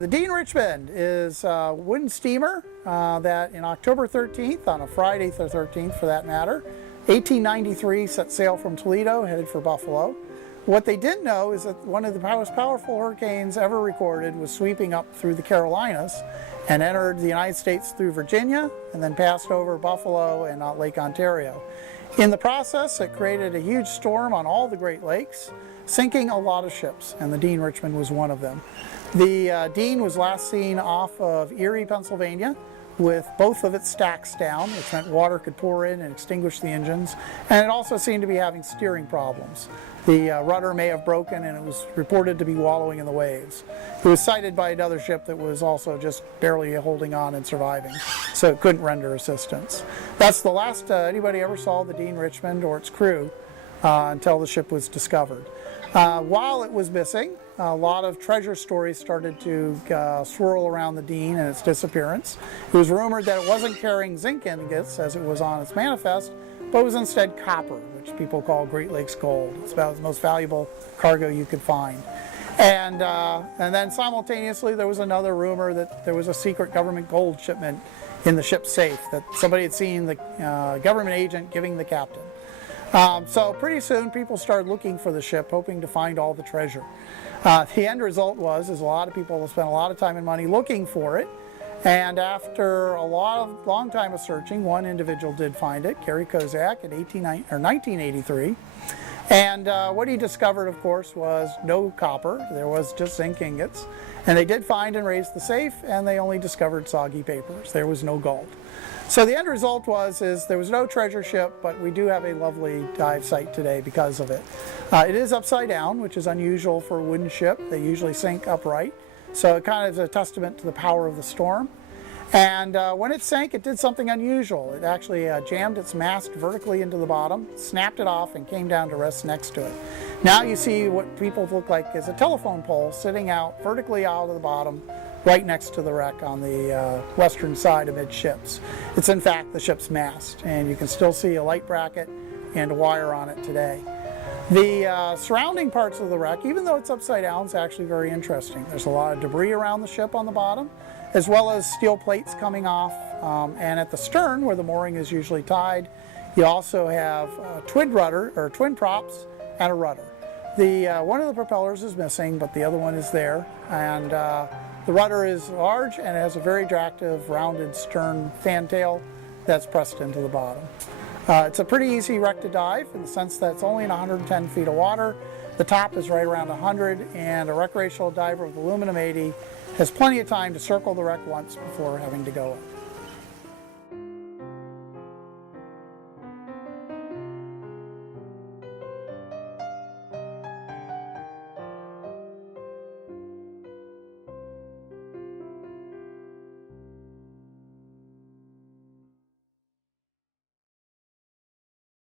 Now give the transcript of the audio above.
The Dean Richmond is a wooden steamer that in October 13th, on a Friday the 13th for that matter, 1893 set sail from Toledo, headed for Buffalo. What they didn't know is that one of the most powerful hurricanes ever recorded was sweeping up through the Carolinas and entered the United States through Virginia and then passed over Buffalo and Lake Ontario. In the process, it created a huge storm on all the Great Lakes, sinking a lot of ships, and the Dean Richmond was one of them. The Dean was last seen off of Erie, Pennsylvania, with both of its stacks down, which meant water could pour in and extinguish the engines, and it also seemed to be having steering problems. The rudder may have broken, and it was reported to be wallowing in the waves. It was sighted by another ship that was also just barely holding on and surviving, so it couldn't render assistance. That's the last anybody ever saw the Dean Richmond or its crew until the ship was discovered. While it was missing, a lot of treasure stories started to swirl around the Dean and its disappearance. It was rumored that it wasn't carrying zinc ingots as it was on its manifest, but was instead copper, which people call Great Lakes gold. It's about the most valuable cargo you could find. And then simultaneously there was another rumor that there was a secret government gold shipment in the ship's safe, that somebody had seen the government agent giving the captain. So pretty soon people started looking for the ship, hoping to find all the treasure. The end result was a lot of people spent a lot of time and money looking for it, and after a long time of searching, one individual did find it, Gary Kozak, in 1983. And what he discovered, of course, was no copper. There was just zinc ingots. And they did find and raise the safe, and they only discovered soggy papers. There was no gold. So the end result is there was no treasure ship, but we do have a lovely dive site today because of it. It is upside down, which is unusual for a wooden ship. They usually sink upright. So it kind of is a testament to the power of the storm. And when it sank, it did something unusual. It actually jammed its mast vertically into the bottom, snapped it off, and came down to rest next to it. Now you see what people look like is a telephone pole sitting out vertically out of the bottom, right next to the wreck on the western side amidships. It's in fact the ship's mast, and you can still see a light bracket and a wire on it today. The surrounding parts of the wreck, even though it's upside down, is actually very interesting. There's a lot of debris around the ship on the bottom, as well as steel plates coming off, and at the stern, where the mooring is usually tied, you also have twin props and a rudder. One of the propellers is missing, but the other one is there, and the rudder is large and it has a very attractive rounded stern fantail that's pressed into the bottom. It's a pretty easy wreck to dive in the sense that it's only in 110 feet of water. The top is right around 100, and a recreational diver with aluminum 80 has plenty of time to circle the wreck once before having to go up.